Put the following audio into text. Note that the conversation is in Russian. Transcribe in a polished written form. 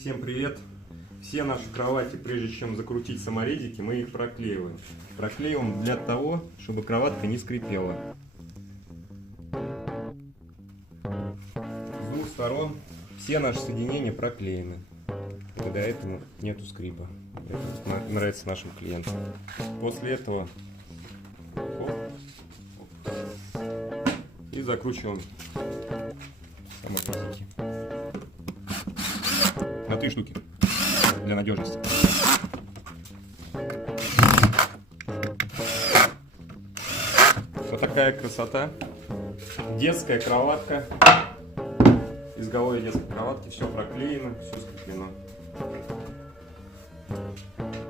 Всем привет! Все наши кровати, прежде чем закрутить саморезики, мы их проклеиваем. Проклеиваем для того, чтобы кроватка не скрипела. С двух сторон все наши соединения проклеены. Благодаря этому нету скрипа. Это нравится нашим клиентам. После этого и закручиваем саморезики. На 3 штуки для надежности. Вот такая красота. Детская кроватка. Изголовье детской кроватки. Все проклеено, все скреплено.